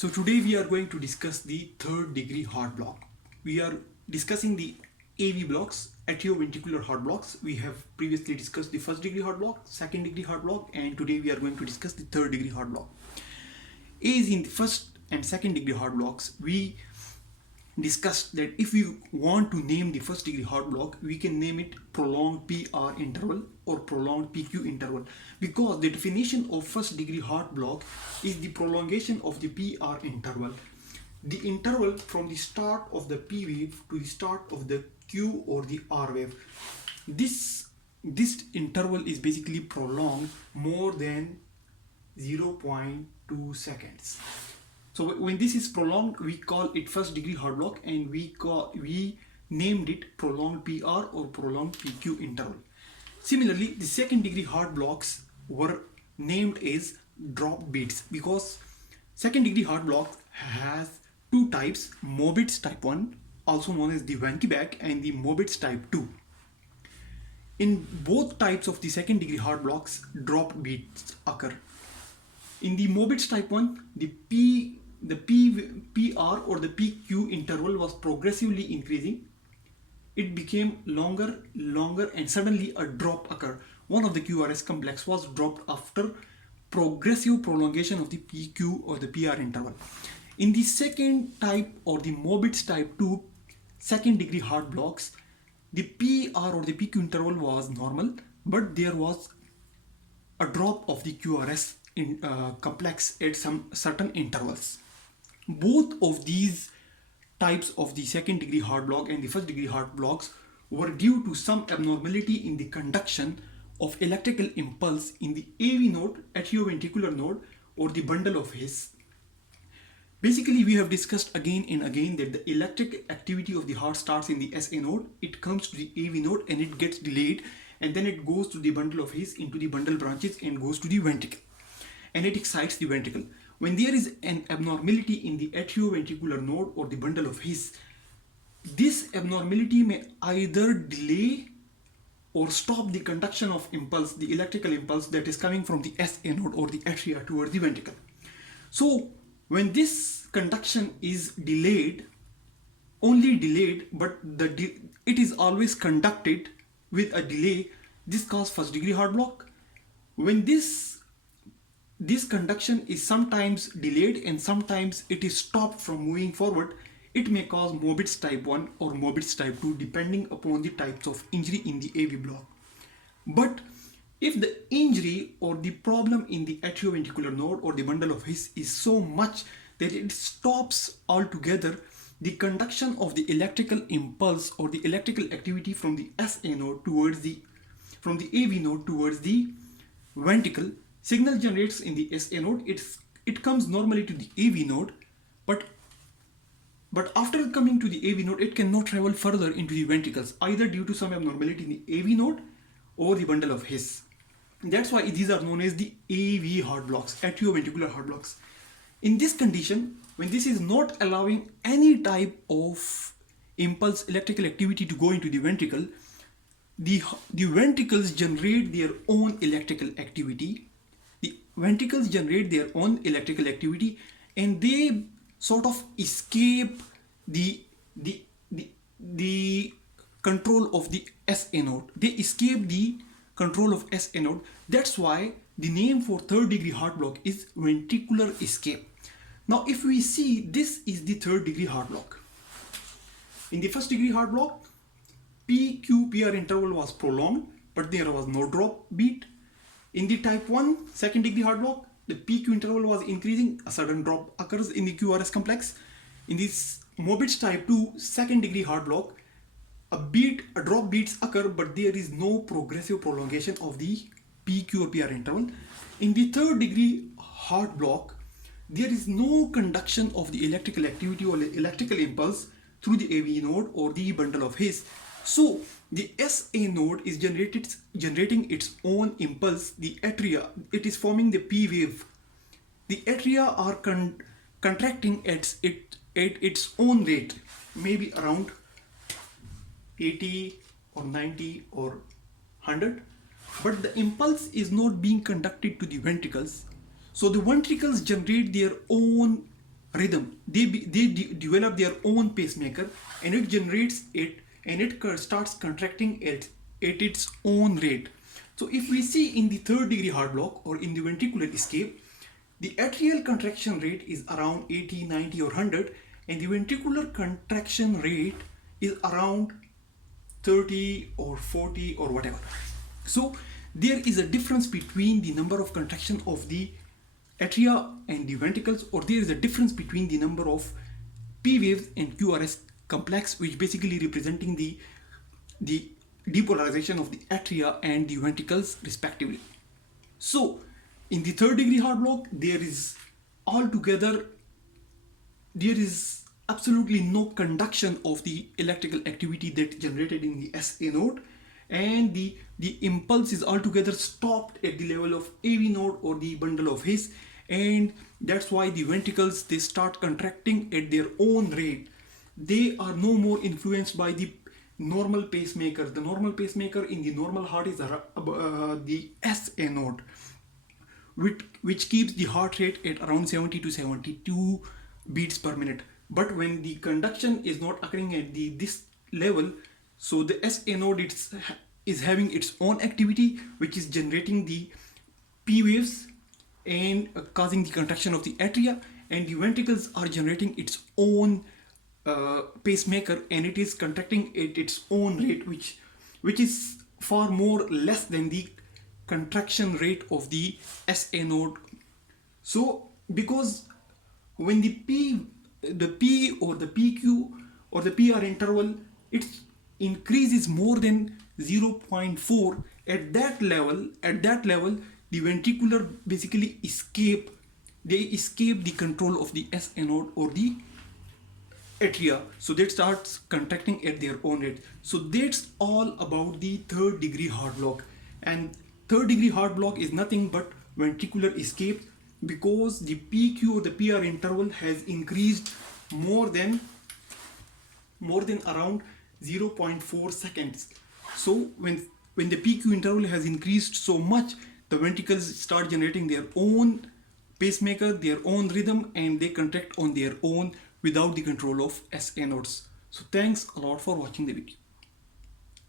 So today we are going to discuss the third degree heart block. We are discussing the AV blocks, atrioventricular heart blocks. We have previously discussed the first degree heart block, second degree heart block, and today we are going to discuss the third degree heart block. As in the first and second degree heart blocks, we discussed that if we want to name the first degree heart block, we can name it prolonged PR interval or prolonged PQ interval, because the definition of first degree heart block is the prolongation of the PR interval, the interval from the start of the P wave to the start of the Q or the R wave. This interval is basically prolonged more than 0.2 seconds. So when this is prolonged, we call it first degree heart block, and we named it prolonged PR or prolonged PQ interval. Similarly, the second degree heart blocks were named as drop beats because second degree heart block has two types: Mobitz type 1, also known as the Vankeback, and the Mobitz type 2. In both types of the second degree heart blocks, drop beats occur. In the Mobitz type 1, the PR or the PQ interval was progressively increasing. It became longer, and suddenly a drop occurred. One of the QRS complex was dropped after progressive prolongation of the PQ or the PR interval. In the second type or the Mobitz type 2 second degree heart blocks, the PR or the PQ interval was normal, but there was a drop of the QRS complex at some certain intervals. Both of these types of the second degree heart block and the first degree heart blocks were due to some abnormality in the conduction of electrical impulse in the AV node, atrioventricular node, or the bundle of His. Basically, we have discussed again and again that the electric activity of the heart starts in the SA node, it comes to the AV node and it gets delayed, and then it goes to the bundle of His, into the bundle branches, and goes to the ventricle, and it excites the ventricle. When there is an abnormality in the atrioventricular node or the bundle of His, this abnormality may either delay or stop the conduction of impulse, the electrical impulse that is coming from the SA node or the atria towards the ventricle. So when this conduction is delayed, only delayed, but it is always conducted with a delay, this causes first degree heart block. When this conduction is sometimes delayed and sometimes it is stopped from moving forward, it may cause Mobitz type 1 or Mobitz type 2 depending upon the types of injury in the AV block. But if the injury or the problem in the atrioventricular node or the bundle of His is so much that it stops altogether the conduction of the electrical impulse or the electrical activity from the SA node towards from the AV node towards the ventricle, signal generates in the SA node, it comes normally to the AV node, but after coming to the AV node, it cannot travel further into the ventricles, either due to some abnormality in the AV node or the bundle of His. That's why these are known as the AV heart blocks, atrioventricular heart blocks. In this condition, when this is not allowing any type of impulse electrical activity to go into the ventricle, the ventricles generate their own electrical activity. The ventricles generate their own electrical activity, and they sort of escape the control of the SA node. They escape the control of SA node. That's why the name for third degree heart block is ventricular escape. Now, if we see, this is the third degree heart block. In the first degree heart block, PQ-PR interval was prolonged, but there was no drop beat. In the type 1 second degree heart block, the PQ interval was increasing, a sudden drop occurs in the QRS complex. In this Mobitz type 2 second degree heart block, a drop beats occur, but there is no progressive prolongation of the PQ or PR interval. In the third degree heart block, there is no conduction of the electrical activity or electrical impulse through the AV node or the bundle of His. So the SA node is generating its own impulse. The atria, it is forming the P wave. The atria are contracting at its own rate, maybe around 80 or 90 or 100, but the impulse is not being conducted to the ventricles. So the ventricles generate their own rhythm. They develop their own pacemaker, and it generates it, and it starts contracting at its own rate. So if we see in the third degree heart block or in the ventricular escape, the atrial contraction rate is around 80, 90 or 100, and the ventricular contraction rate is around 30 or 40 or whatever. So there is a difference between the number of contraction of the atria and the ventricles, or there is a difference between the number of P waves and QRS complex, which basically representing the depolarization of the atria and the ventricles respectively. So in the third degree heart block, there is absolutely no conduction of the electrical activity that generated in the SA node, and the impulse is altogether stopped at the level of AV node or the bundle of His, and that's why the ventricles, they start contracting at their own rate. They are no more influenced by the normal pacemaker. The normal pacemaker in the normal heart is the SA node, which keeps the heart rate at around 70 to 72 beats per minute. But when the conduction is not occurring at this level, so the SA node is having its own activity, which is generating the P waves and causing the contraction of the atria, and the ventricles are generating its own pacemaker, and it is contracting at its own rate, which is far more less than the contraction rate of the SA node. So because when the P or the PQ or the PR interval, it increases more than 0.4, at that level the ventricular basically escape the control of the SA node or the atria, so that starts contracting at their own rate. So that's all about the third degree heart block. And third degree heart block is nothing but ventricular escape, because the PQ or the PR interval has increased more than around 0.4 seconds. So when the PQ interval has increased so much, the ventricles start generating their own pacemaker, their own rhythm, and they contract on their own without the control of SA nodes. So thanks a lot for watching the video.